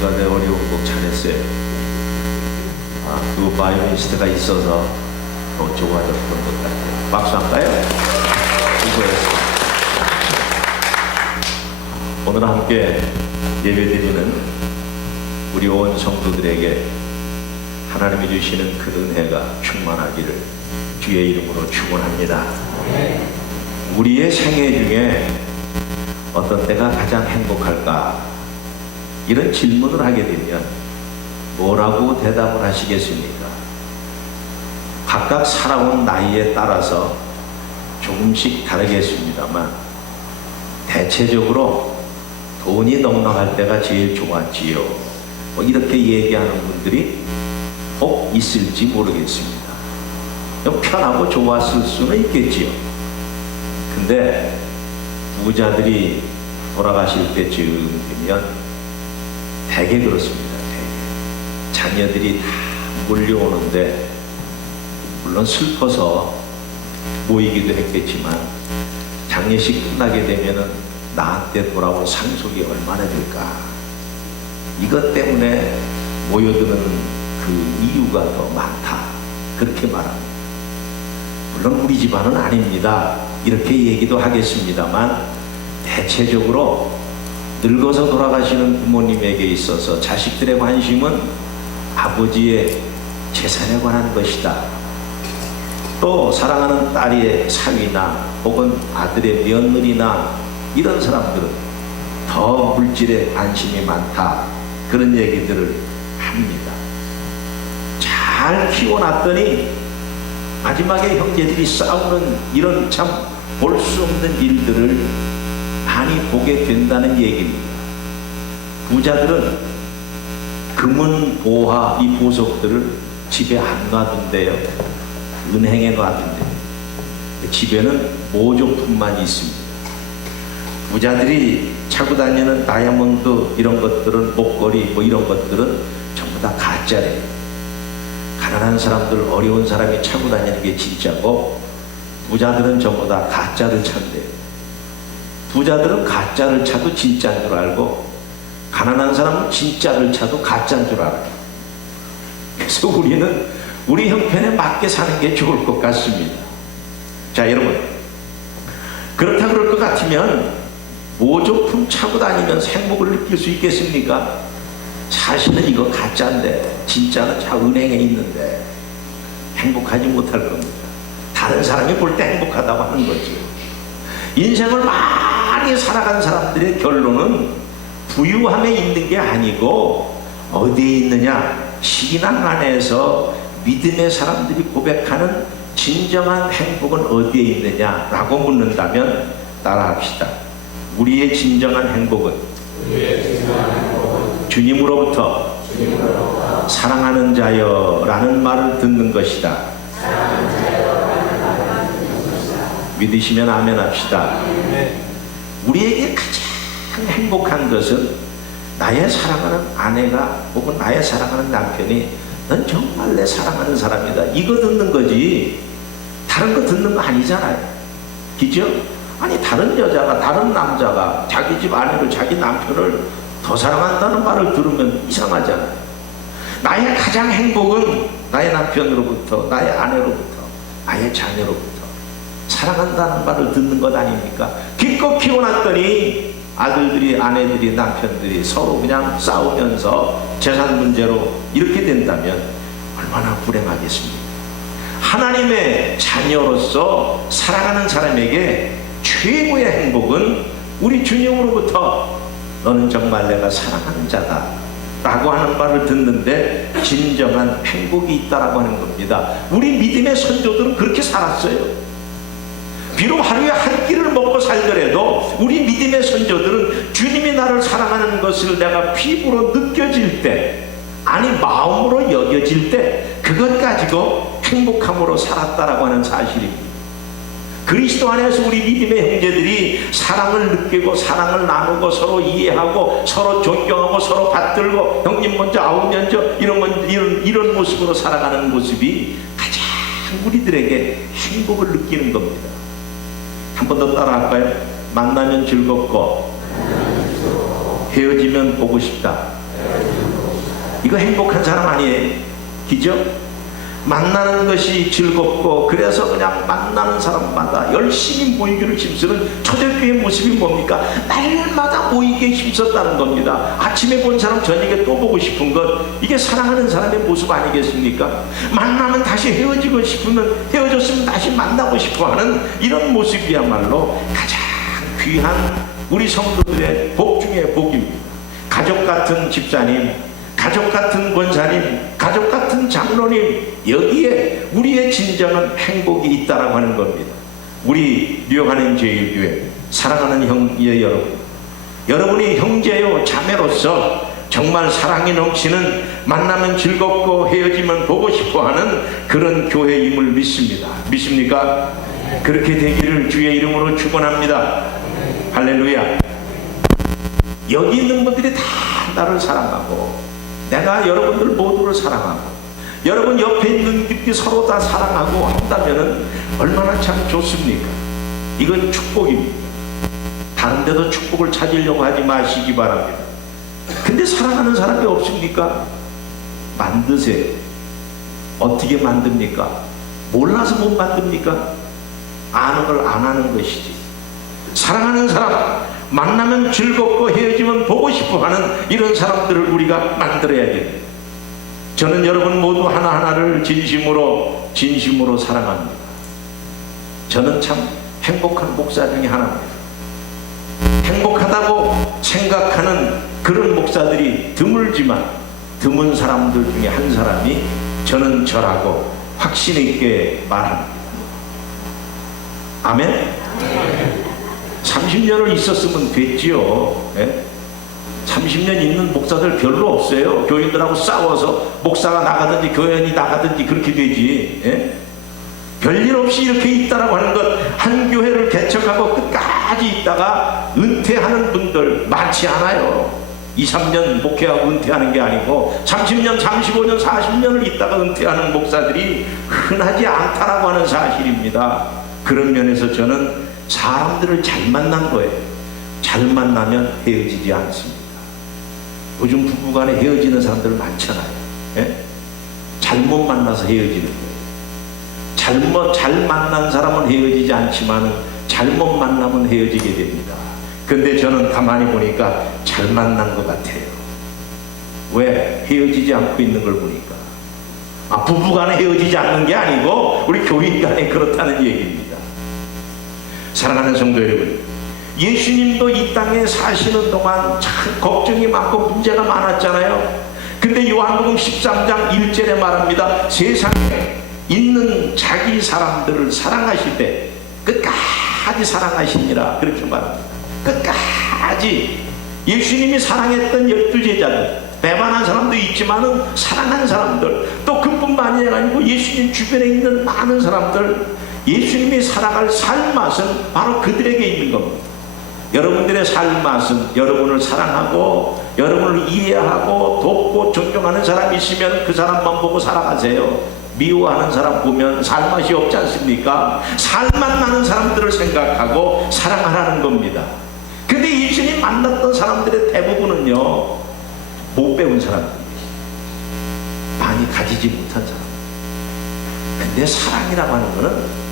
성가대 어려운 곡 잘했어요. 그 바이올리니스트가 있어서 더 좋아졌던 것 같아요. 박수 할까요? 수고했습니다. 오늘 함께 예배드리는 우리 온 성도들에게 하나님이 주시는 그 은혜가 충만하기를 주의 이름으로 축원합니다. 우리의 생애 중에 어떤 때가 가장 행복할까? 이런 질문을 하게 되면 뭐라고 대답을 하시겠습니까? 각각 살아온 나이에 따라서 조금씩 다르겠습니다만 대체적으로 돈이 넉넉할 때가 제일 좋았지요. 이렇게 얘기하는 분들이 꼭 있을지 모르겠습니다. 편하고 좋았을 수는 있겠지요. 근데 부자들이 돌아가실 때쯤 되면 대개 그렇습니다. 대개. 자녀들이 다 몰려오는데 물론 슬퍼서 모이기도 했겠지만 장례식 끝나게 되면은 나한테 돌아올 상속이 얼마나 될까? 이것 때문에 모여드는 그 이유가 더 많다. 그렇게 말합니다. 물론 우리 집안은 아닙니다. 이렇게 얘기도 하겠습니다만 대체적으로 늙어서 돌아가시는 부모님에게 있어서 자식들의 관심은 아버지의 재산에 관한 것이다. 또 사랑하는 딸의 사위나 혹은 아들의 며느리나 이런 사람들은 더 물질에 관심이 많다. 그런 얘기들을 합니다. 잘 키워놨더니 마지막에 형제들이 싸우는 이런 참 볼 수 없는 일들을 많이 보게 된다는 얘기입니다. 부자들은 금은 보화 이 보석들을 집에 안 놔둔대요. 은행에 놔둔대요. 집에는 모조품만 있습니다. 부자들이 차고 다니는 다이아몬드 이런 것들은 목걸이 이런 것들은 전부 다 가짜래요. 가난한 사람들 어려운 사람이 차고 다니는 게 진짜고 부자들은 전부 다 가짜를 찬대요. 부자들은 가짜를 차도 진짜인 줄 알고 가난한 사람은 진짜를 차도 가짜인 줄 알아요. 그래서 우리는 우리 형편에 맞게 사는 게 좋을 것 같습니다. 자, 여러분, 그렇다 그럴 것 같으면 모조품 차고 다니면서 행복을 느낄 수 있겠습니까? 사실은 이거 가짜인데 진짜는 자 은행에 있는데 행복하지 못할 겁니다. 다른 사람이 볼 때 행복하다고 하는 거죠. 인생을 많이 살아간 사람들의 결론은 부유함에 있는 게 아니고 어디에 있느냐? 신앙 안에서 믿음의 사람들이 고백하는 진정한 행복은 어디에 있느냐라고 묻는다면 따라합시다. 우리의 진정한 행복은 주님으로부터 사랑하는 자여 라는 말을 듣는 것이다. 믿으시면 아멘 합시다. 우리에게 가장 행복한 것은 나의 사랑하는 아내가 혹은 나의 사랑하는 남편이 넌 정말 내 사랑하는 사람이다. 이거 듣는 거지 다른 거 듣는 거 아니잖아요. 그죠? 아니 다른 여자가 다른 남자가 자기 집 아내를 자기 남편을 더 사랑한다는 말을 들으면 이상하잖아요. 나의 가장 행복은 나의 남편으로부터 나의 아내로부터 나의 자녀로부터 사랑한다는 말을 듣는 것 아닙니까? 기껏 키워놨더니 아들들이 아내들이 남편들이 서로 그냥 싸우면서 재산 문제로 이렇게 된다면 얼마나 불행하겠습니까? 하나님의 자녀로서 사랑하는 사람에게 최고의 행복은 우리 주님으로부터 너는 정말 내가 사랑하는 자다 라고 하는 말을 듣는데 진정한 행복이 있다라고 하는 겁니다. 우리 믿음의 선조들은 그렇게 살았어요. 비록 하루에 한 끼를 먹고 살더라도 우리 믿음의 선조들은 주님이 나를 사랑하는 것을 내가 피부로 느껴질 때 아니 마음으로 여겨질 때 그것 가지고 행복함으로 살았다라고 하는 사실입니다. 그리스도 안에서 우리 믿음의 형제들이 사랑을 느끼고 사랑을 나누고 서로 이해하고 서로 존경하고 서로 받들고 형님 먼저 아우 먼저 이런 모습으로 살아가는 모습이 가장 우리들에게 행복을 느끼는 겁니다. 한 번 더 따라할까요? 만나면 즐겁고 헤어지면 보고 싶다. 이거 행복한 사람 아니에요? 그죠? 만나는 것이 즐겁고 그래서 그냥 만나는 사람마다 열심히 모이기를 힘쓰는 초대교회 모습이 뭡니까? 날마다 모이기에 힘썼다는 겁니다. 아침에 본 사람 저녁에 또 보고 싶은 것, 이게 사랑하는 사람의 모습 아니겠습니까? 만나면 다시 헤어지고 싶으면 헤어졌으면 다시 만나고 싶어하는 이런 모습이야말로 가장 귀한 우리 성도들의 복 중의 복입니다. 가족 같은 집사님, 가족 같은 권사님, 가족 같은 장로님, 여기에 우리의 진정한 행복이 있다라고 하는 겁니다. 우리 뉴욕하는 제일교회 사랑하는 형제 여러분, 여러분이 형제요 자매로서 정말 사랑이 넘치는, 만나면 즐겁고 헤어지면 보고 싶어하는 그런 교회임을 믿습니다. 믿습니까? 그렇게 되기를 주의 이름으로 축원합니다. 할렐루야. 여기 있는 분들이 다 나를 사랑하고 내가 여러분들 모두를 사랑하고 여러분 옆에 있는 분들이 서로 다 사랑하고 한다면 얼마나 참 좋습니까? 이건 축복입니다. 다른 데도 축복을 찾으려고 하지 마시기 바랍니다. 근데 사랑하는 사람이 없습니까? 만드세요. 어떻게 만듭니까? 몰라서 못 만듭니까? 아는 걸 안 하는 것이지. 사랑하는 사람, 만나면 즐겁고 헤어지면 보고 싶어하는 이런 사람들을 우리가 만들어야겠네요. 저는 여러분 모두 하나하나를 진심으로 사랑합니다. 저는 참 행복한 목사 중에 하나입니다. 행복하다고 생각하는 그런 목사들이 드물지만 드문 사람들 중에 한 사람이 저는 저라고 확신 있게 말합니다. 아멘? 30년을 있었으면 됐지요. 예? 30년 있는 목사들 별로 없어요. 교인들하고 싸워서 목사가 나가든지 교인이 나가든지 그렇게 되지. 예? 별일 없이 이렇게 있다라고 하는 것, 한 교회를 개척하고 끝까지 있다가 은퇴하는 분들 많지 않아요. 2, 3년 목회하고 은퇴하는 게 아니고 30년, 35년, 40년을 있다가 은퇴하는 목사들이 흔하지 않다라고 하는 사실입니다. 그런 면에서 저는 사람들을 잘 만난 거예요. 잘 만나면 헤어지지 않습니다. 요즘 부부간에 헤어지는 사람들 많잖아요. 예? 잘못 만나서 헤어지는 거예요. 잘 만난 사람은 헤어지지 않지만 잘못 만나면 헤어지게 됩니다. 근데 저는 가만히 보니까 잘 만난 것 같아요. 왜? 헤어지지 않고 있는 걸 보니까. 부부간에 헤어지지 않는 게 아니고 우리 교인간에 그렇다는 얘기입니다. 사랑하는 성도 여러분, 예수님도 이 땅에 사시는 동안 참 걱정이 많고 문제가 많았잖아요. 근데 요한복음 13장 1절에 말합니다. 세상에 있는 자기 사람들을 사랑하시되 끝까지 사랑하시니라, 그렇게 말합니다. 끝까지. 예수님이 사랑했던 12제자들, 배반한 사람도 있지만은 사랑한 사람들, 또 그뿐만이 아니고 예수님 주변에 있는 많은 사람들, 예수님이 살아갈 삶맛은 바로 그들에게 있는 겁니다. 여러분들의 삶맛은 여러분을 사랑하고 여러분을 이해하고 돕고 존경하는 사람이 있으면 그 사람만 보고 살아가세요. 미워하는 사람 보면 살맛이 없지 않습니까? 살맛 나는 사람들을 생각하고 사랑하라는 겁니다. 근데 예수님 만났던 사람들의 대부분은요, 못 배운 사람들이에요. 많이 가지지 못한 사람. 근데 사랑이라고 하는 거는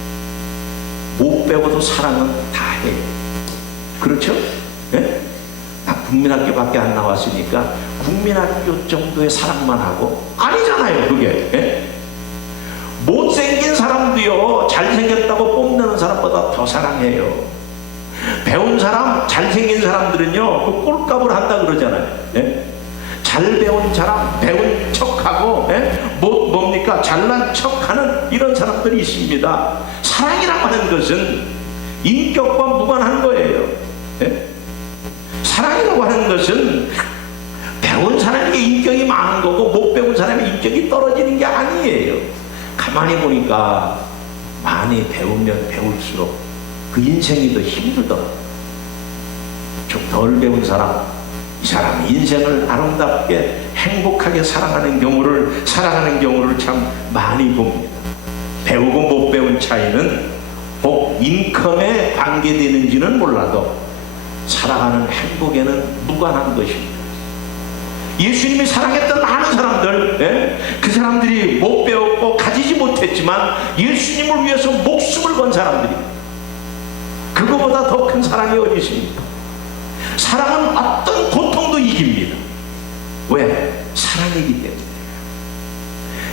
못 배워도 사랑은 다 해요. 그렇죠? 네? 나 국민학교밖에 안 나왔으니까 국민학교 정도의 사랑만 하고, 아니잖아요 그게. 네? 못생긴 사람도요 잘생겼다고 뽐내는 사람보다 더 사랑해요. 배운 사람, 잘생긴 사람들은요 그 꼴값을 한다 그러잖아요. 네? 잘 배운 사람, 배운 척하고, 뭡니까? 잘난 척하는 이런 사람들이 있습니다. 사랑이라고 하는 것은 인격과 무관한 거예요. 사랑이라고 하는 것은 배운 사람에게 인격이 많은 거고 못 배운 사람의 인격이 떨어지는 게 아니에요. 가만히 보니까 많이 배우면 배울수록 그 인생이 더 힘들더라고요. 좀 덜 배운 사람, 이 사람 인생을 아름답게 행복하게 살아가는 경우를 참 많이 봅니다. 배우고 못 배운 차이는 꼭 인컴에 관계되는지는 몰라도 살아가는 행복에는 무관한 것입니다. 예수님이 사랑했던 많은 사람들, 그 사람들이 못 배웠고 가지지 못했지만 예수님을 위해서 목숨을 건 사람들이, 그거보다 더 큰 사랑이 어디 있습니까? 사랑은 어떤 고통도 이깁니다. 왜? 사랑이기 때문에.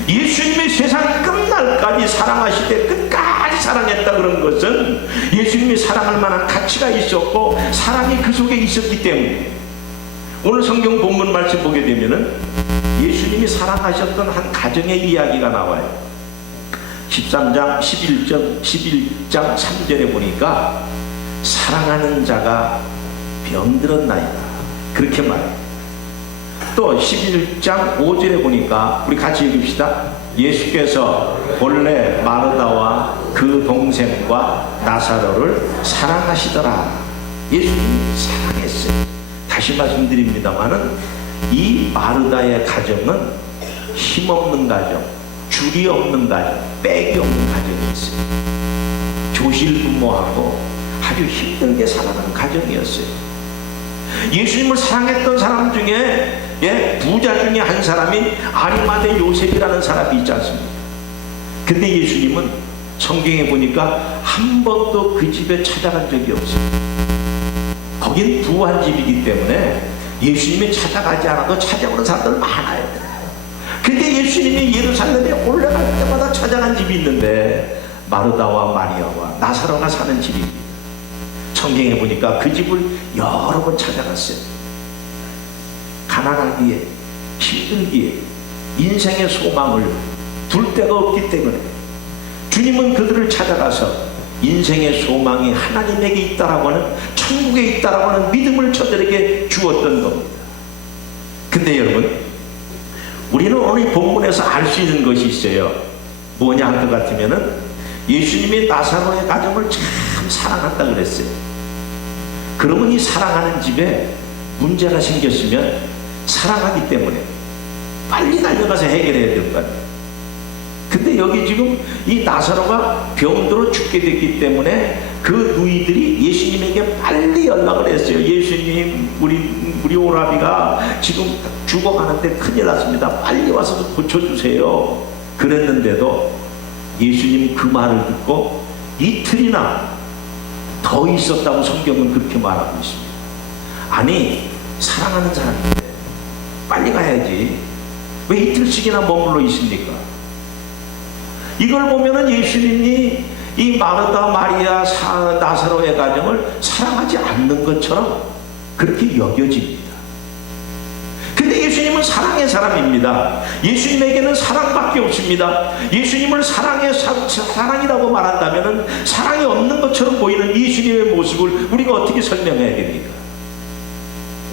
예수님이 세상 끝날까지 사랑하실 때 끝까지 사랑했다 그런 것은 예수님이 사랑할 만한 가치가 있었고 사랑이 그 속에 있었기 때문에. 오늘 성경 본문 말씀 보게 되면은 예수님이 사랑하셨던 한 가정의 이야기가 나와요. 13장 11장 3절에 보니까 사랑하는 자가 병들었나이다 그렇게 말해요. 또 11장 5절에 보니까 우리 같이 읽읍시다. 예수께서 본래 마르다와 그 동생과 나사로를 사랑하시더라. 예수님이 사랑했어요. 다시 말씀드립니다마는 이 마르다의 가정은 힘없는 가정, 줄이 없는 가정, 빽이 없는 가정이었어요. 조실부모하고 아주 힘들게 살아가는 가정이었어요. 예수님을 사랑했던 사람 중에 부자 중에 한 사람이 아리마대 요셉이라는 사람이 있지 않습니까? 근데 예수님은 성경에 보니까 한 번도 그 집에 찾아간 적이 없어요. 거긴 부한 집이기 때문에 예수님이 찾아가지 않아도 찾아오는 사람들 많아요. 근데 예수님이 예루살렘에 올라갈 때마다 찾아간 집이 있는데 마르다와 마리아와 나사로가 사는 집입니다. 성경에 보니까 그 집을 여러 번 찾아갔어요. 가난하기에, 힘들기에, 인생의 소망을 둘 데가 없기 때문에 주님은 그들을 찾아가서 인생의 소망이 하나님에게 있다라고 하는, 천국에 있다라고 하는 믿음을 저들에게 주었던 겁니다. 근데 여러분, 우리는 오늘 이 본문에서 알 수 있는 것이 있어요. 뭐냐 할 것 같으면은 예수님이 나사로의 가정을 참 사랑한다 그랬어요. 그러면 이 사랑하는 집에 문제가 생겼으면 사랑하기 때문에 빨리 달려가서 해결해야 될 거 아니에요. 근데 여기 지금 이 나사로가 병들어 죽게 됐기 때문에 그 누이들이 예수님에게 빨리 연락을 했어요. 예수님, 우리 오라비가 지금 죽어가는데 큰일 났습니다. 빨리 와서 좀 고쳐주세요. 그랬는데도 예수님 그 말을 듣고 이틀이나 더 있었다고 성경은 그렇게 말하고 있습니다. 아니, 사랑하는 사람인데 빨리 가야지 왜 이틀씩이나 머물러 있습니까? 이걸 보면은 예수님이 이 마르다, 마리아, 나사로의 가정을 사랑하지 않는 것처럼 그렇게 여겨집니다. 근데 예수님은 사랑의 사람입니다. 예수님에게는 사랑밖에 없습니다. 예수님을 사랑이라고 말한다면 사랑이 없는 것처럼 보이는 예수님의 모습을 우리가 어떻게 설명해야 됩니까?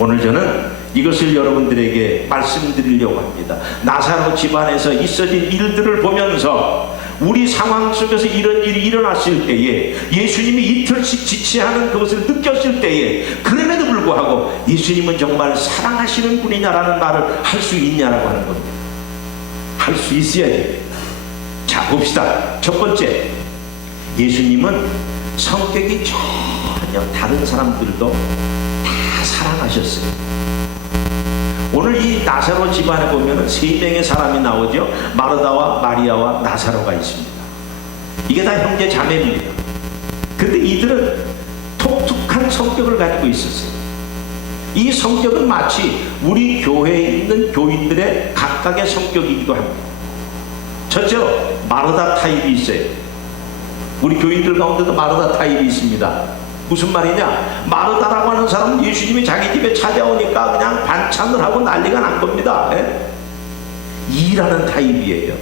오늘 저는 이것을 여러분들에게 말씀드리려고 합니다. 나사로 집안에서 있어진 일들을 보면서 우리 상황 속에서 이런 일이 일어났을 때에 예수님이 이틀씩 지체하는 그것을 느꼈을 때에 그럼에도 불구하고 예수님은 정말 사랑하시는 분이냐라는 말을 할 수 있냐라고 하는 겁니다. 할 수 있어야 됩니다. 자, 봅시다. 첫 번째, 예수님은 성격이 전혀 다른 사람들도 다 사랑하셨어요. 오늘 이 나사로 집안에 보면 세 명의 사람이 나오죠. 마르다와 마리아와 나사로가 있습니다. 이게 다 형제 자매입니다. 근데 이들은 독특한 성격을 가지고 있었어요. 이 성격은 마치 우리 교회에 있는 교인들의 각각의 성격이기도 합니다. 첫째로 마르다 타입이 있어요. 우리 교인들 가운데도 마르다 타입이 있습니다. 무슨 말이냐? 마르다라고 하는 사람은 예수님이 자기 집에 찾아오니까 그냥 반찬을 하고 난리가 난 겁니다. 일하는 타입이에요.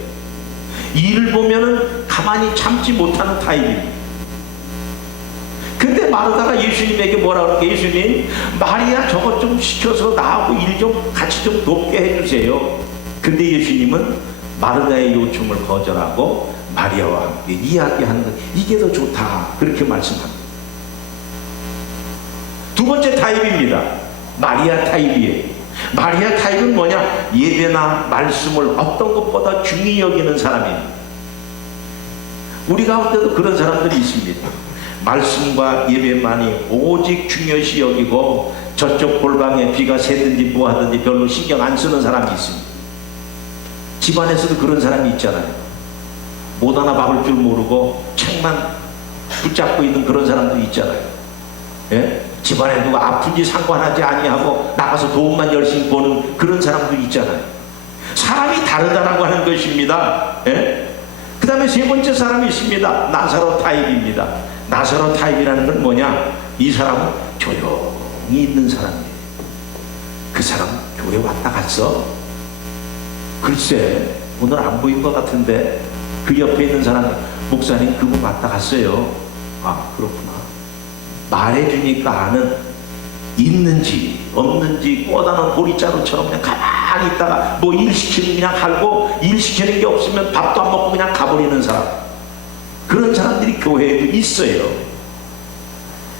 일을 보면은 가만히 참지 못하는 타입입니다. 근데 마르다가 예수님에게 뭐라 그럴까? 예수님, 마리아 저것 좀 시켜서 나하고 일 좀 같이 좀 돕게 해주세요. 근데 예수님은 마르다의 요청을 거절하고 마리아와 함께 이야기하는 것, 이게 더 좋다, 그렇게 말씀합니다. 두 번째 타입입니다. 마리아 타입이에요. 마리아 타입은 뭐냐? 예배나 말씀을 어떤 것보다 중히 여기는 사람입니다. 우리 가운데도 그런 사람들이 있습니다. 말씀과 예배만이 오직 중요시 여기고 저쪽 골방에 비가 새든지 뭐 하든지 별로 신경 안 쓰는 사람이 있습니다. 집안에서도 그런 사람이 있잖아요. 못 하나 박을 줄 모르고 책만 붙잡고 있는 그런 사람도 있잖아요. 예? 집안에 누가 아픈지 상관하지 아니하고 나가서 돈만 열심히 버는 그런 사람도 있잖아요. 사람이 다르다라고 하는 것입니다. 예? 그 다음에 세 번째 사람이 있습니다. 나사로 타입입니다. 나사로 타입이라는 건 뭐냐? 이 사람은 조용히 있는 사람이에요. 그 사람 교회 왔다 갔어? 글쎄 오늘 안 보인 것 같은데. 그 옆에 있는 사람, 목사님 그분 왔다 갔어요. 아 그렇구나. 말해주니까 아는, 있는지 없는지 꼬다는 보리자루처럼 그냥 가만히 있다가 뭐 일 시키는 그냥 하고, 일 시키는 게 없으면 밥도 안 먹고 그냥 가버리는 사람. 그런 사람들이 교회에도 있어요.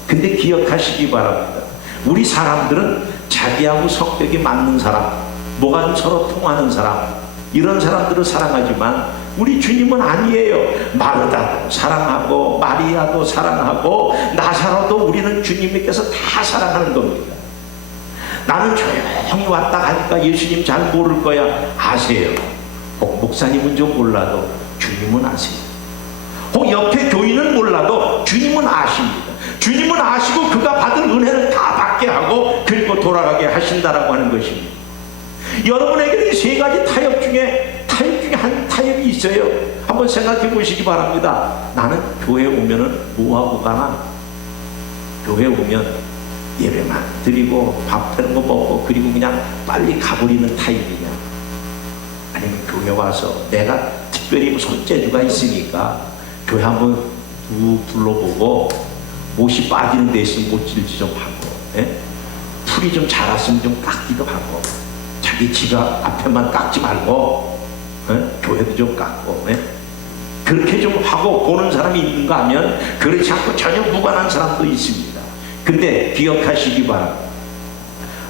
근데 기억하시기 바랍니다. 우리 사람들은 자기하고 성격이 맞는 사람, 뭐가 좀 서로 통하는 사람, 이런 사람들을 사랑하지만 우리 주님은 아니에요. 마르다도 사랑하고 마리아도 사랑하고 나사로도 우리는 주님께서 다 사랑하는 겁니다. 나는 조용히 왔다 가니까 예수님 잘 모를 거야. 아세요. 혹 목사님은 좀 몰라도 주님은 아세요. 혹 옆에 교인은 몰라도 주님은 아십니다. 주님은 아시고 그가 받은 은혜를 다 받게 하고 그리고 돌아가게 하신다라고 하는 것입니다. 여러분에게는 세 가지 타협 중에 한 타협이 있어요. 한번 생각해 보시기 바랍니다. 나는 교회 오면은 뭐하고 가나? 교회 오면 예배만 드리고 밥 되는 거 먹고 그리고 그냥 빨리 가버리는 타입이냐? 아니면 교회 와서 내가 특별히 손재주가 있으니까 교회 한번 쭉 둘러보고 못이 빠지는 데 있으면 못질지 좀 하고, 예? 풀이 좀 자랐으면 좀 깎기도 하고, 자기 지가 앞에만 깎지 말고, 예? 교회도 좀 깎고, 예? 그렇게 좀 하고 보는 사람이 있는가 하면 그렇지 않고 전혀 무관한 사람도 있습니다. 근데 기억하시기 바랍니다.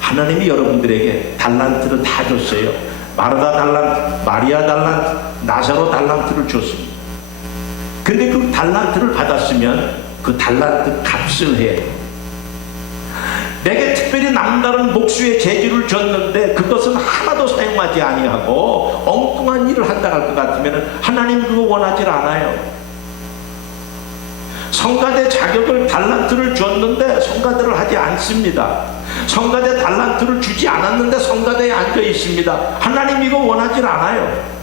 하나님이 여러분들에게 달란트를 다 줬어요. 마르다 달란트, 마리아 달란트, 나사로 달란트를 줬습니다. 근데 그 달란트를 받았으면 그 달란트 값을 해야 해요. 내게 특별히 남다른 목수의 재주를 줬는데 그것은 하나도 사용하지 아니하고 엉뚱한 일을 한다 할 것 같으면 하나님 그거 원하지 않아요. 성가대 자격을 달란트를 줬는데 성가대를 하지 않습니다. 성가대 달란트를 주지 않았는데 성가대에 앉아 있습니다. 하나님 이거 원하지 않아요.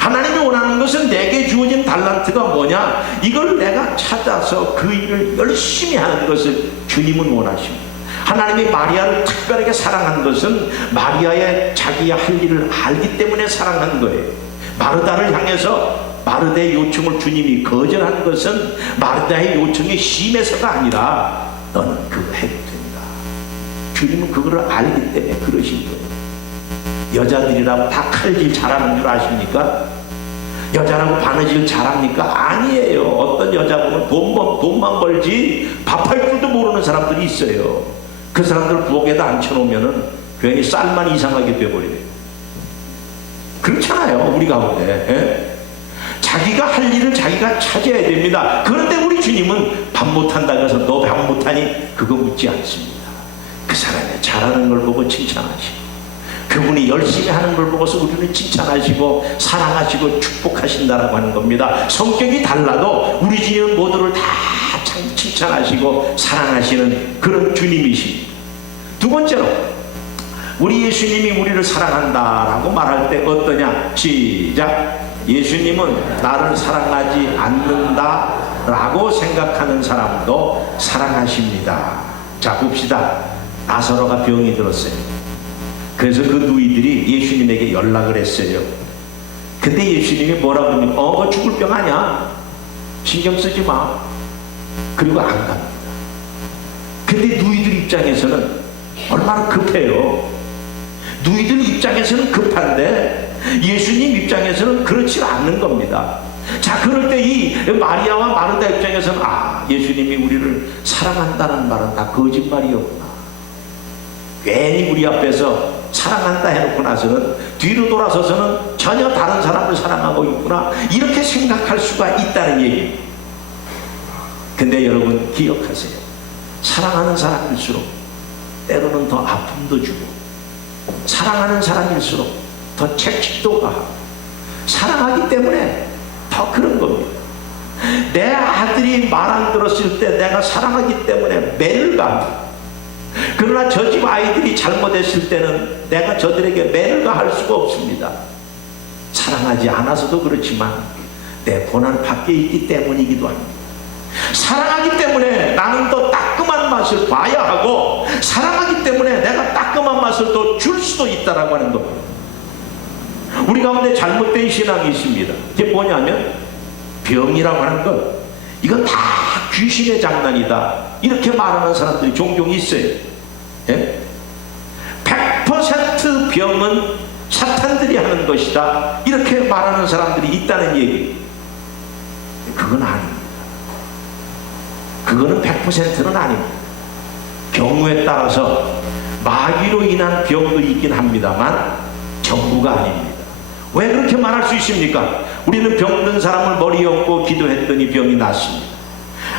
하나님이 원하는 것은 내게 주어진 달란트가 뭐냐? 이걸 내가 찾아서 그 일을 열심히 하는 것을 주님은 원하십니다. 하나님이 마리아를 특별하게 사랑한 것은 마리아의 자기의 할 일을 알기 때문에 사랑한 거예요. 마르다를 향해서 마르다의 요청을 주님이 거절한 것은 마르다의 요청이 심해서가 아니라 너는 그거 해도 된다. 주님은 그거를 알기 때문에 그러신 거예요. 여자들이라고 다 칼질 잘하는 줄 아십니까? 여자라고 바느질 잘합니까? 아니에요. 어떤 여자분은 돈만 벌지 밥할 줄도 모르는 사람들이 있어요. 그 사람들 부엌에다 앉혀놓으면은 괜히 쌀만 이상하게 돼버려요. 그렇잖아요. 우리 가운데. 예? 자기가 할 일을 자기가 찾아야 됩니다. 그런데 우리 주님은 밥 못한다고 해서 너 밥 못하니? 그거 묻지 않습니다. 그 사람이 잘하는 걸 보고 칭찬하시고 그분이 열심히 하는 걸 보고서 우리는 칭찬하시고 사랑하시고 축복하신다라고 하는 겁니다. 성격이 달라도 우리 주님은 모두를 다 칭찬하시고 사랑하시는 그런 주님이십니다. 두 번째로 우리 예수님이 우리를 사랑한다라고 말할 때 어떠냐? 시작! 예수님은 나를 사랑하지 않는다라고 생각하는 사람도 사랑하십니다. 자 봅시다. 나사로가 병이 들었어요. 그래서 그 누이들이 예수님에게 연락을 했어요. 근데 예수님이 뭐라고 하냐면 그거 죽을 병 아니야. 신경 쓰지 마. 그리고 안 갑니다. 근데 누이들 입장에서는 얼마나 급해요. 누이들 입장에서는 급한데 예수님 입장에서는 그렇지 않는 겁니다. 자 그럴 때 이 마리아와 마르다 입장에서는 예수님이 우리를 사랑한다는 말은 다 거짓말이었구나. 괜히 우리 앞에서 사랑한다 해놓고 나서는 뒤로 돌아서서는 전혀 다른 사람을 사랑하고 있구나 이렇게 생각할 수가 있다는 얘기입니다. 근데 여러분 기억하세요. 사랑하는 사람일수록 때로는 더 아픔도 주고, 사랑하는 사람일수록 더 책임도 가하고, 사랑하기 때문에 더 그런 겁니다. 내 아들이 말 안 들었을 때 내가 사랑하기 때문에 매를 갑니다. 그러나 저 집 아이들이 잘못했을 때는 내가 저들에게 매를 가할 수가 없습니다. 사랑하지 않아서도 그렇지만 내 고난 밖에 있기 때문이기도 합니다. 사랑하기 때문에 나는 더 따끔한 맛을 봐야 하고, 사랑하기 때문에 내가 따끔한 맛을 더 줄 수도 있다라고 하는 겁니다. 우리 가운데 잘못된 신앙이 있습니다. 이게 뭐냐면, 병이라고 하는 것, 이건 다 귀신의 장난이다, 이렇게 말하는 사람들이 종종 있어요. 예? 100% 병은 사탄들이 하는 것이다, 이렇게 말하는 사람들이 있다는 얘기. 그건 아닙니다. 그거는 100%는 아닙니다. 경우에 따라서 마귀로 인한 병도 있긴 합니다만 전부가 아닙니다. 왜 그렇게 말할 수 있습니까? 우리는 병든 사람을 머리에 얹고 기도했더니 병이 낫습니다.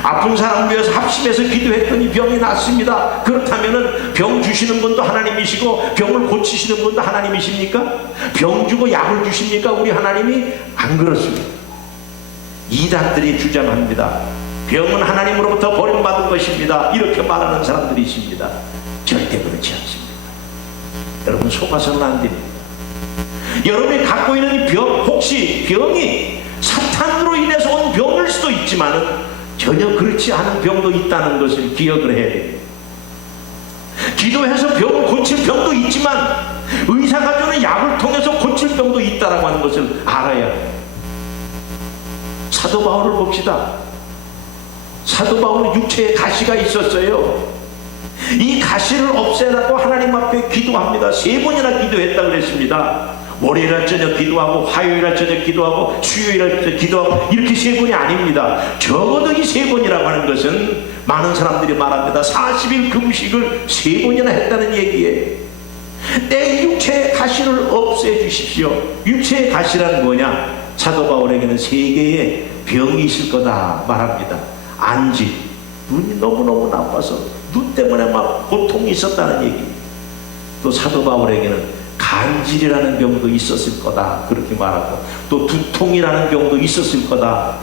아픈 사람을 위해서 합심해서 기도했더니 병이 낫습니다. 그렇다면 병 주시는 분도 하나님이시고 병을 고치시는 분도 하나님이십니까? 병 주고 약을 주십니까? 우리 하나님이? 안 그렇습니다. 이단들이 주장합니다. 병은 하나님으로부터 버림받은 것입니다, 이렇게 말하는 사람들이 있습니다. 절대 그렇지 않습니다. 여러분, 속아서는 안 됩니다. 여러분이 갖고 있는 이 병, 혹시 병이 사탄으로 인해서 온 병일 수도 있지만 전혀 그렇지 않은 병도 있다는 것을 기억을 해야 됩니다. 기도해서 병을 고칠 병도 있지만 의사가 주는 약을 통해서 고칠 병도 있다라고 하는 것을 알아야 해요. 사도 바울을 봅시다. 사도 바울은 육체에 가시가 있었어요. 이 가시를 없애라고 하나님 앞에 기도합니다. 3번이나 기도했다 그랬습니다. 월요일날 저녁 기도하고, 화요일날 저녁 기도하고, 수요일날 저녁 기도하고, 이렇게 3번이 아닙니다. 적어도 이 3번이라고 하는 것은 많은 사람들이 말합니다. 40일 금식을 3번이나 했다는 얘기예요. 내 육체의 가시를 없애주십시오. 육체의 가시란 뭐냐? 사도 바울에게는 3개의 병이 있을 거다 말합니다. 안지, 눈이 너무너무 나빠서 눈 때문에 막 고통이 있었다는 얘기. 또 사도 바울에게는 간질이라는 병도 있었을 거다, 그렇게 말하고, 또 두통이라는 병도 있었을 거다,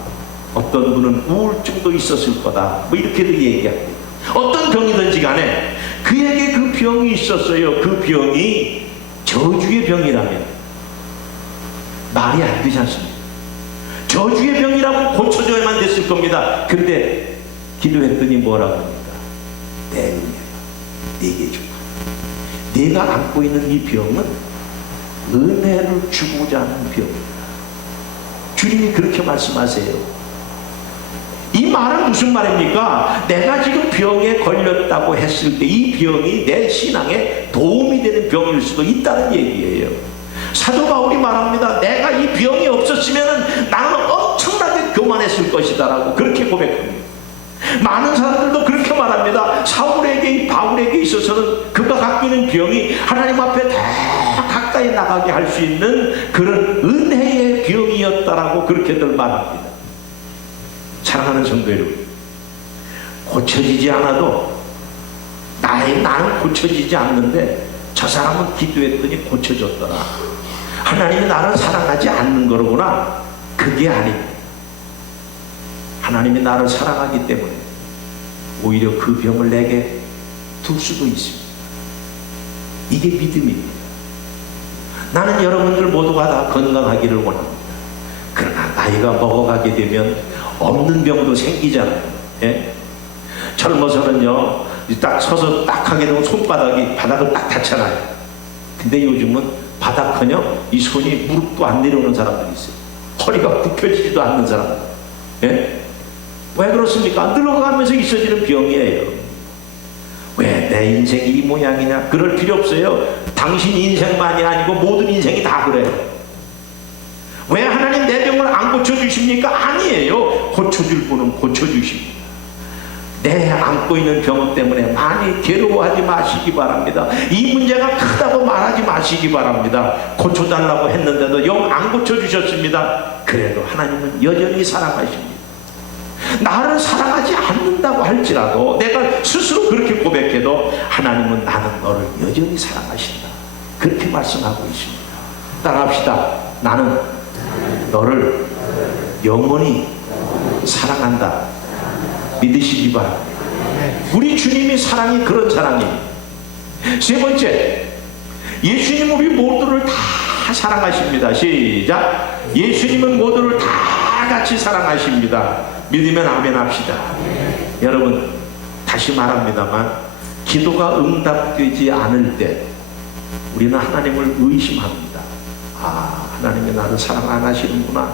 어떤 분은 우울증도 있었을 거다, 뭐 이렇게도 얘기합니다. 어떤 병이든지 간에 그에게 그 병이 있었어요. 그 병이 저주의 병이라면 말이 안 되지 않습니까? 저주의 병이라면 고쳐줘야만 됐을 겁니다. 근데 기도했더니 뭐라고 합니까? 내 은혜가 네게 주마. 네가 안고 있는 이 병은 은혜를 주고자 하는 병이다. 주님이 그렇게 말씀하세요. 이 말은 무슨 말입니까? 내가 지금 병에 걸렸다고 했을 때 이 병이 내 신앙에 도움이 되는 병일 수도 있다는 얘기예요. 사도 바울이 말합니다. 내가 이 병이 없었으면 나는 엄청나게 교만했을 것이다 라고 그렇게 고백합니다. 많은 사람들도 그렇게 말합니다. 사울에게, 바울에게 있어서는 그가 갖고 있는 병이 하나님 앞에 더 가까이 나가게 할 수 있는 그런 은혜의 병이었다라고 그렇게들 말합니다. 사랑하는 성도 여러분, 고쳐지지 않아도 나는 고쳐지지 않는데 저 사람은 기도했더니 고쳐졌더라, 하나님이 나를 사랑하지 않는 거로구나. 그게 아닙니다. 하나님이 나를 사랑하기 때문에 오히려 그 병을 내게 둘 수도 있습니다. 이게 믿음입니다. 나는 여러분들 모두가 다 건강하기를 원합니다. 그러나 나이가 먹어가게 되면 없는 병도 생기잖아요. 예? 젊어서는요, 딱 서서 딱 하게 되면 손바닥이 바닥을 딱 닿잖아요. 근데 요즘은 바닥커녕 이 손이 무릎도 안 내려오는 사람들이 있어요. 허리가 굽혀지지도 않는 사람들. 예? 왜 그렇습니까? 늙어가면서 있어지는 병이에요. 왜 내 인생이 이 모양이냐? 그럴 필요 없어요. 당신 인생만이 아니고 모든 인생이 다 그래요. 왜 하나님 내 병을 안 고쳐주십니까? 아니에요. 고쳐줄 분은 고쳐주십니다. 내 안고 있는 병 때문에 많이 괴로워하지 마시기 바랍니다. 이 문제가 크다고 말하지 마시기 바랍니다. 고쳐달라고 했는데도 영 안 고쳐주셨습니다. 그래도 하나님은 여전히 사랑하십니다. 나를 사랑하지 않는다고 할지라도 내가 스스로 그렇게 고백해도 하나님은 나는 너를 여전히 사랑하신다. 그렇게 말씀하고 있습니다. 따라합시다. 나는 너를 영원히 사랑한다. 믿으시기 바랍니다. 우리 주님이 사랑이 그런 사랑입니다. 세 번째, 예수님 우리 모두를 다 사랑하십니다. 시작. 예수님은 모두를 다 같이 사랑하십니다. 믿으면 아멘 합시다. 여러분, 다시 말합니다만 기도가 응답되지 않을 때 우리는 하나님을 의심합니다. 아, 하나님이 나를 사랑 안 하시는구나.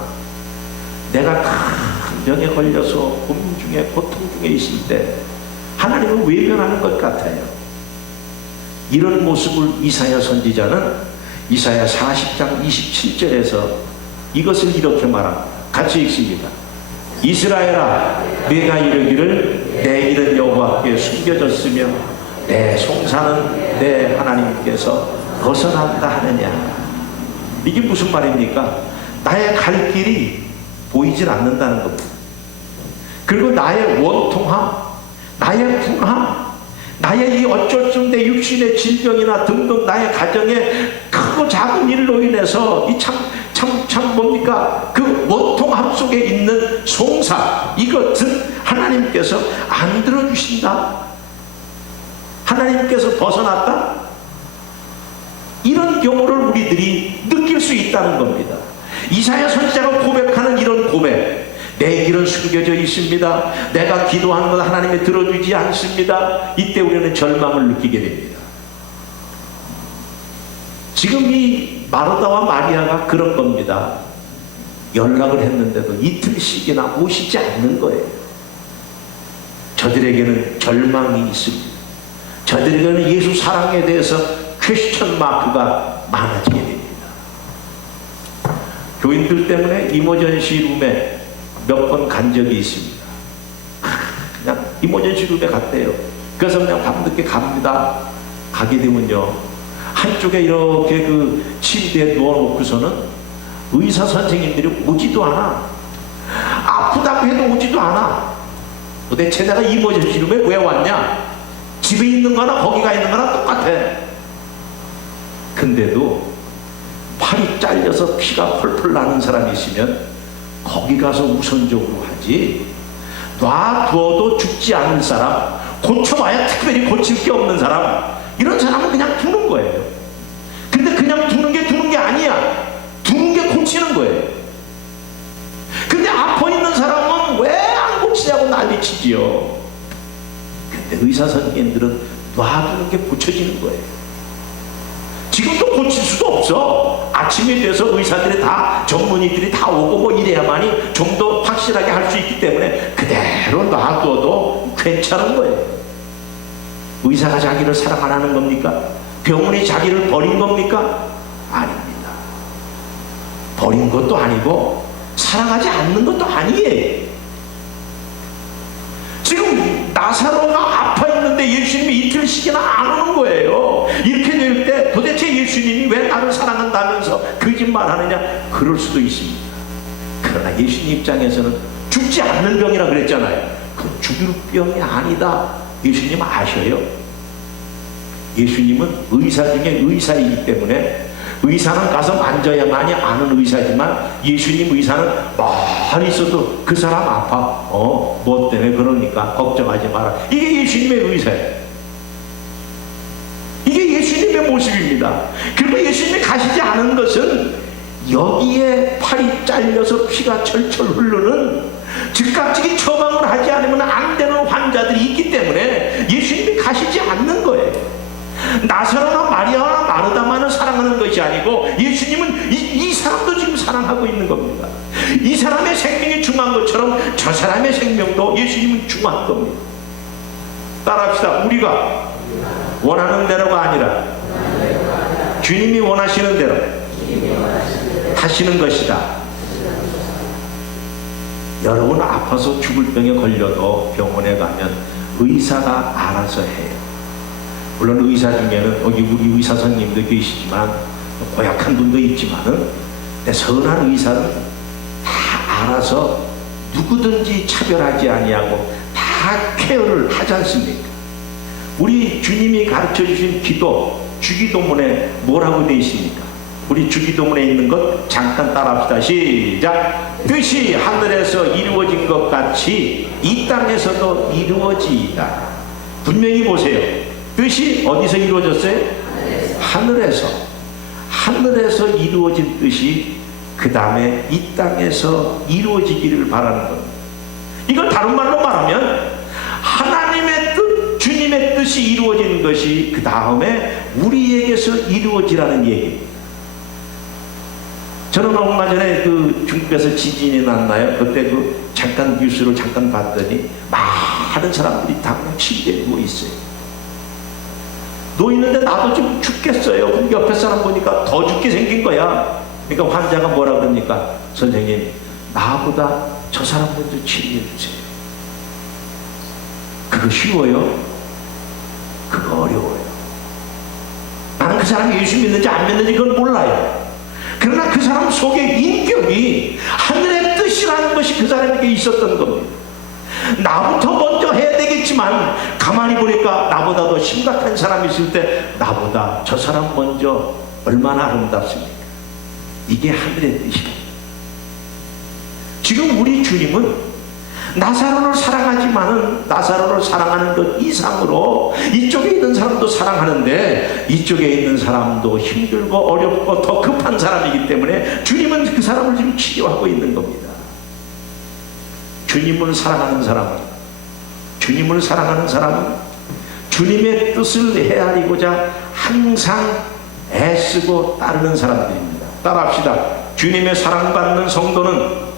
내가 큰 병에 걸려서 고민 중에 고통 중에 있을 때 하나님은 외면하는 것 같아요. 이런 모습을 이사야 선지자는 이사야 40장 27절에서 이것을 이렇게 말합니다. 같이 읽습니다. 이스라엘아, 내가 이르기를 내 길은 여호와께 숨겨졌으며 내 송사는 내 하나님께서 벗어난다 하느냐. 이게 무슨 말입니까? 나의 갈 길이 보이질 않는다는 겁니다. 그리고 나의 원통함, 나의 분함, 나의 이 어쩔 수 없는 내 육신의 질병이나 등등 나의 가정의 크고 작은 일로 인해서 이 참 뭡니까? 그 원통함 속에 있는 송사, 이것은 하나님께서 안 들어주신다? 하나님께서 벗어났다? 이런 경우를 우리들이 느낄 수 있다는 겁니다. 이사야 선지자가 고백하는 이런 고백, 내 길은 숨겨져 있습니다. 내가 기도하는 것 하나님이 들어주지 않습니다. 이때 우리는 절망을 느끼게 됩니다. 지금 이 마르다와 마리아가 그런 겁니다. 연락을 했는데도 이틀씩이나 오시지 않는 거예요. 저들에게는 절망이 있습니다. 저들에게는 예수 사랑에 대해서 퀘스천 마크가 많아지게 됩니다. 교인들 때문에 이머전시 룸에 몇 번 간 적이 있습니다. 그냥 이머전시 룸에 갔대요. 그래서 그냥 밤늦게 갑니다. 가게 되면요, 한쪽에 이렇게 그 침대에 누워놓고서는 의사 선생님들이 오지도 않아. 아프다고 해도 오지도 않아. 도대체 내가 이머전시 룸에 왜 왔냐? 집에 있는 거나 거기 가 있는 거나 똑같아. 근데도 팔이 잘려서 피가 펄펄 나는 사람이 있으면 거기 가서 우선적으로 하지, 놔두어도 죽지 않는 사람, 고쳐봐야 특별히 고칠 게 없는 사람, 이런 사람은 그냥 두는 거예요. 근데 그냥 두는 게 아니야. 두는 게 고치는 거예요. 근데 아파 있는 사람은 왜 안 고치냐고 난리치지요. 근데 의사 선생님들은 놔두는 게 고쳐지는 거예요. 지금도 고칠 수도 없어. 아침에 돼서 의사들이 다, 전문의들이 다 오고 뭐 이래야만이 좀 더 확실하게 할 수 있기 때문에 그대로 놔둬도 괜찮은 거예요. 의사가 자기를 사랑 안 하는 겁니까? 병원이 자기를 버린 겁니까? 아닙니다. 버린 것도 아니고 사랑하지 않는 것도 아니에요. 지금 나사로가 아파 있는데 예수님이 이틀씩이나 안 오는 거예요. 이렇게 될 때 도대체 예수님이 왜 나를 사랑한다면서 거짓말하느냐? 그럴 수도 있습니다. 그러나 예수님 입장에서는 죽지 않는 병이라 그랬잖아요. 그 죽을 병이 아니다. 예수님 아셔요. 예수님은 의사 중에 의사이기 때문에, 의사는 가서 만져야만이 아는 의사지만 예수님 의사는 많이 있어도 그 사람 아파, 뭐 때문에 그러니까 걱정하지 마라. 이게 예수님의 의사예요. 이게 예수님의 모습입니다. 그리고 예수님이 가시지 않은 것은 여기에 팔이 잘려서 피가 철철 흐르는 즉각적인 처방을 하지 않으면 안 되는 환자들이 있기 때문에 예수님이 가시지 않는 거예요. 나사로나 마리아나 마르다만을 사랑하는 것이 아니고 예수님은 이 사람도 지금 사랑하고 있는 겁니다. 이 사람의 생명이 중요한 것처럼 저 사람의 생명도 예수님은 중요한 겁니다. 따라합시다. 우리가 원하는 대로가 아니라 주님이 원하시는 대로 하시는 것이다. 여러분 아파서 죽을 병에 걸려도 병원에 가면 의사가 알아서 해요. 물론 의사 중에는 여기 우리 의사 선생님도 계시지만 고약한 분도 있지만은 선한 의사는 다 알아서 누구든지 차별하지 아니하고 다 케어를 하지 않습니까? 우리 주님이 가르쳐 주신 기도, 주기도문에 뭐라고 되어 있습니까? 우리 주기도문에 있는 것 잠깐 따라합시다. 시작. 뜻이 하늘에서 이루어진 것 같이 이 땅에서도 이루어지이다. 분명히 보세요. 뜻이 어디서 이루어졌어요? 하늘에서 이루어진 뜻이 그 다음에 이 땅에서 이루어지기를 바라는 겁니다. 이걸 다른 말로 말하면 하나님의 뜻, 주님의 뜻이 이루어지는 것이 그 다음에 우리에게서 이루어지라는 얘기입니다. 저는 얼마 전에 그 중국에서 지진이 났나요? 그때 그 잠깐 뉴스를 잠깐 봤더니 많은 사람들이 다 침대에 누워 있어요. 누워 있는데 나도 좀 죽겠어요. 근데 옆에 사람 보니까 더 죽게 생긴 거야. 그러니까 환자가 뭐라 그럽니까? 선생님, 나보다 저 사람 먼저 치료해 주세요. 그거 쉬워요? 그거 어려워요. 나는 그 사람이 예수 믿는지 안 믿는지 그건 몰라요. 그러나 그 사람 속에 인격이 하늘의 뜻이라는 것이 그 사람에게 있었던 겁니다. 나부터 먼저 해야 되겠지만 가만히 보니까 나보다 더 심각한 사람이 있을 때 나보다 저 사람 먼저 얼마나 아름답습니까? 이게 하늘의 뜻입니다. 지금 우리 주님은 나사로를 사랑하지만은 나사로를 사랑하는 것 이상으로 이쪽에 있는 사람도 사랑하는데 이쪽에 있는 사람도 힘들고 어렵고 더 급한 사람이기 때문에 주님은 그 사람을 지금 치료하고 있는 겁니다. 주님을 사랑하는 사람은 주님의 뜻을 헤아리고자 항상 애쓰고 따르는 사람들입니다. 따라합시다. 주님의 사랑받는 성도는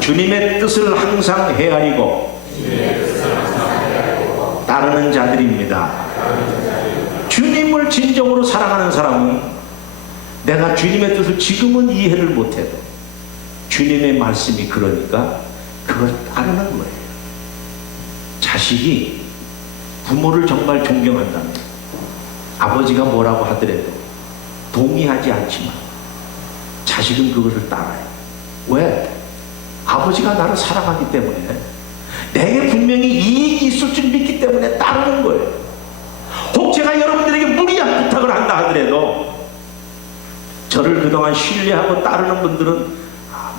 주님의 뜻을 항상 헤아리고 따르는 자들입니다. 주님을 진정으로 사랑하는 사람은 내가 주님의 뜻을 지금은 이해를 못해도 주님의 말씀이 그러니까 그걸 따르는 거예요. 자식이 부모를 정말 존경한다면 아버지가 뭐라고 하더라도 동의하지 않지만 자식은 그것을 따라요. 왜? 아버지가 나를 사랑하기 때문에, 내게 분명히 이익이 있을 줄 믿기 때문에 따르는 거예요. 혹 제가 여러분들에게 무리한 부탁을 한다 하더라도 저를 그동안 신뢰하고 따르는 분들은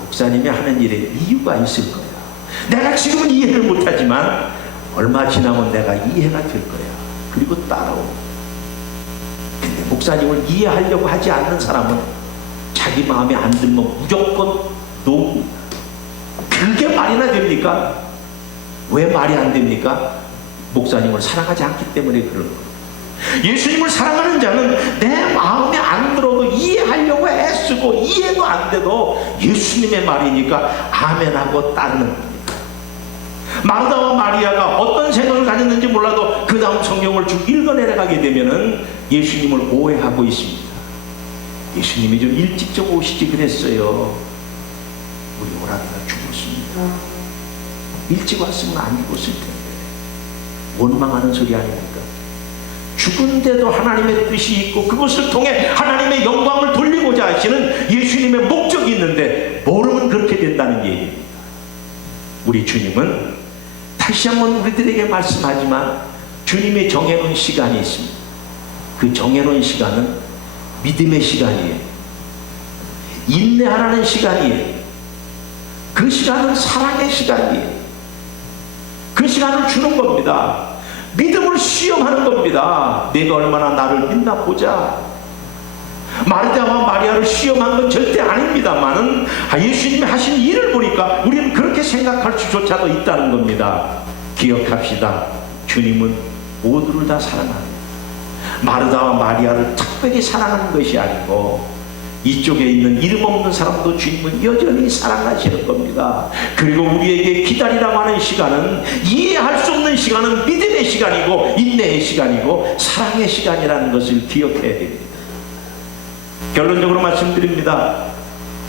목사님이 하는 일에 이유가 있을 거야. 내가 지금은 이해를 못하지만 얼마 지나면 내가 이해가 될 거야. 그리고 따라오. 근데 목사님을 이해하려고 하지 않는 사람은 자기 마음에 안 들면 무조건 놓습니다. 그게 말이나 됩니까? 왜 말이 안 됩니까? 목사님을 사랑하지 않기 때문에 그런 거예요. 예수님을 사랑하는 자는 내 마음에 안 들어도 이해하려고 애쓰고 이해도 안 돼도 예수님의 말이니까 아멘하고 따르는 겁니다. 마르다와 마리아가 어떤 생각을 가졌는지 몰라도 그 다음 성경을 쭉 읽어내려가게 되면은 예수님을 오해하고 있습니다. 예수님이 좀 일찍 좀 오시지 그랬어요. 우리 오라비가 죽었습니다. 일찍 왔으면 안 죽었을 텐데. 원망하는 소리 아닙니까? 죽은데도 하나님의 뜻이 있고 그것을 통해 하나님의 영광을 돌리고자 하시는 예수님의 목적이 있는데 모르면 그렇게 된다는 얘기입니다. 우리 주님은 다시 한번 우리들에게 말씀하지만 주님이 정해놓은 시간이 있습니다. 그 정해놓은 시간은 믿음의 시간이에요. 인내하라는 시간이에요. 그 시간은 사랑의 시간이에요. 그 시간을 주는 겁니다. 믿음을 시험하는 겁니다. 내가 얼마나 나를 믿나 보자. 마르다와 마리아를 시험한 건 절대 아닙니다만은 예수님이 하신 일을 보니까 우리는 그렇게 생각할 수조차도 있다는 겁니다. 기억합시다. 주님은 모두를 다 사랑합니다. 마르다와 마리아를 특별히 사랑하는 것이 아니고 이쪽에 있는 이름 없는 사람도 주님은 여전히 사랑하시는 겁니다. 그리고 우리에게 기다리라고 하는 시간은, 이해할 수 없는 시간은 믿음의 시간이고 인내의 시간이고 사랑의 시간이라는 것을 기억해야 됩니다. 결론적으로 말씀드립니다.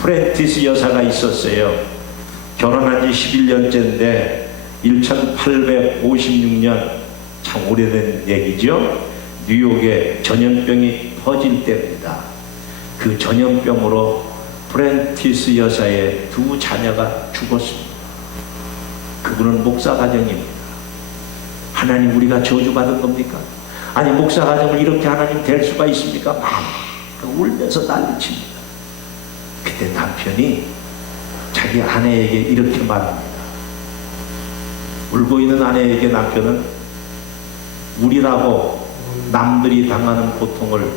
프렌티스 여사가 있었어요. 결혼한 지 11년째인데 1856년, 참 오래된 얘기죠. 뉴욕에 전염병이 퍼질 때입니다. 그 전염병으로 프렌티스 여사의 두 자녀가 죽었습니다. 그분은 목사 가정입니다. 하나님 우리가 저주받은 겁니까? 아니 목사 가정을 이렇게 하나님 될 수가 있습니까? 막 울면서 난리칩니다. 그때 남편이 자기 아내에게 이렇게 말합니다. 울고 있는 아내에게 남편은 우리라고 남들이 당하는 고통을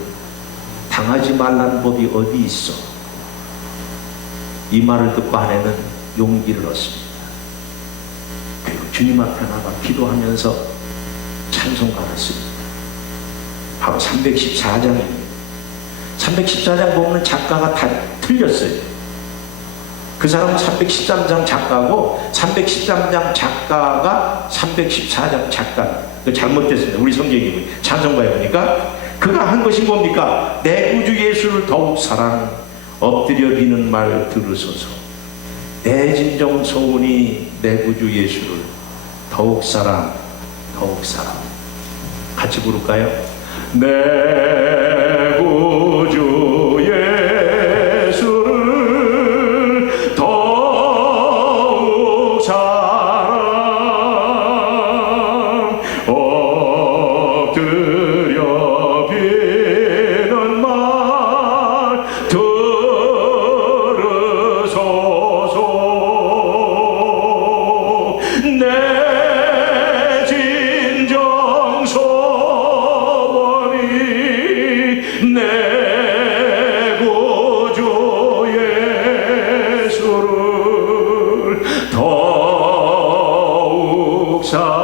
당하지 말라는 법이 어디 있어? 이 말을 듣고 아내는 용기를 얻습니다. 그리고 주님 앞에 나가 기도하면서 찬송 받았습니다. 바로 314장입니다. 314장 보면 작가가 다 틀렸어요. 그 사람은 313장 작가고 313장 작가가 314장 작가. 잘못됐습니다. 우리 성경이 찬송가에 보니까 그가 한 것이 뭡니까? 내 구주 예수를 더욱 사랑 엎드려 비는 말 들으소서. 내 진정 소원이 내 구주 예수를 더욱 사랑 더욱 사랑. 같이 부를까요? 내 구주 예수를 더욱 사랑 엎드려 비는 말 들으소서. 내 진정 소원이 내 구주 예수를 더욱 사랑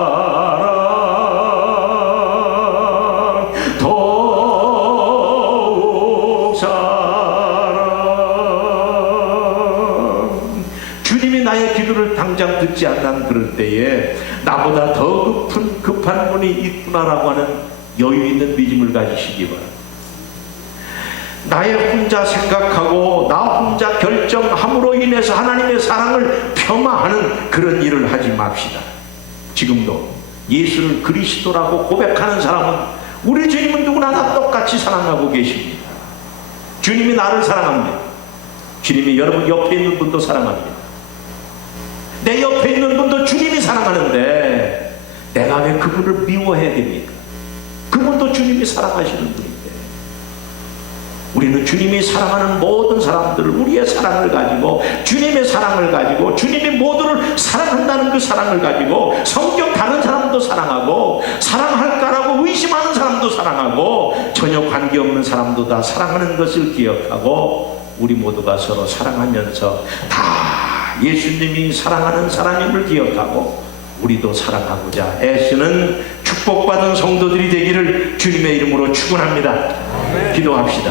더욱 사랑. 주님이 나의 기도를 당장 듣지 않는 그럴 때에 나보다 더 급한 분이 있구나라고 하는 여유 있는 믿음을 가지시기 바랍니다. 나의 혼자 생각하고 나 혼자 결정함으로 인해서 하나님의 사랑을 폄하하는 그런 일을 하지 맙시다. 지금도 예수를 그리스도라고 고백하는 사람은 우리 주님은 누구나 다 똑같이 사랑하고 계십니다. 주님이 나를 사랑합니다. 주님이 여러분 옆에 있는 분도 사랑합니다. 내 옆에 있는 분도 주님이 사랑하는데 내가 왜 그분을 미워해야 됩니까? 그분도 주님이 사랑하시는 분인데 우리는 주님이 사랑하는 모든 사람들을 우리의 사랑을 가지고 주님의 사랑을 가지고 주님이 모두를 사랑한다는 그 사랑을 가지고 성격 다른 사람도 사랑하고 사랑할까라고 의심하는 사람도 사랑하고 전혀 관계없는 사람도 다 사랑하는 것을 기억하고 우리 모두가 서로 사랑하면서 다 예수님이 사랑하는 사람임을 기억하고 우리도 사랑하고자 애쓰는 축복받은 성도들이 되기를 주님의 이름으로 축원합니다. 기도합시다.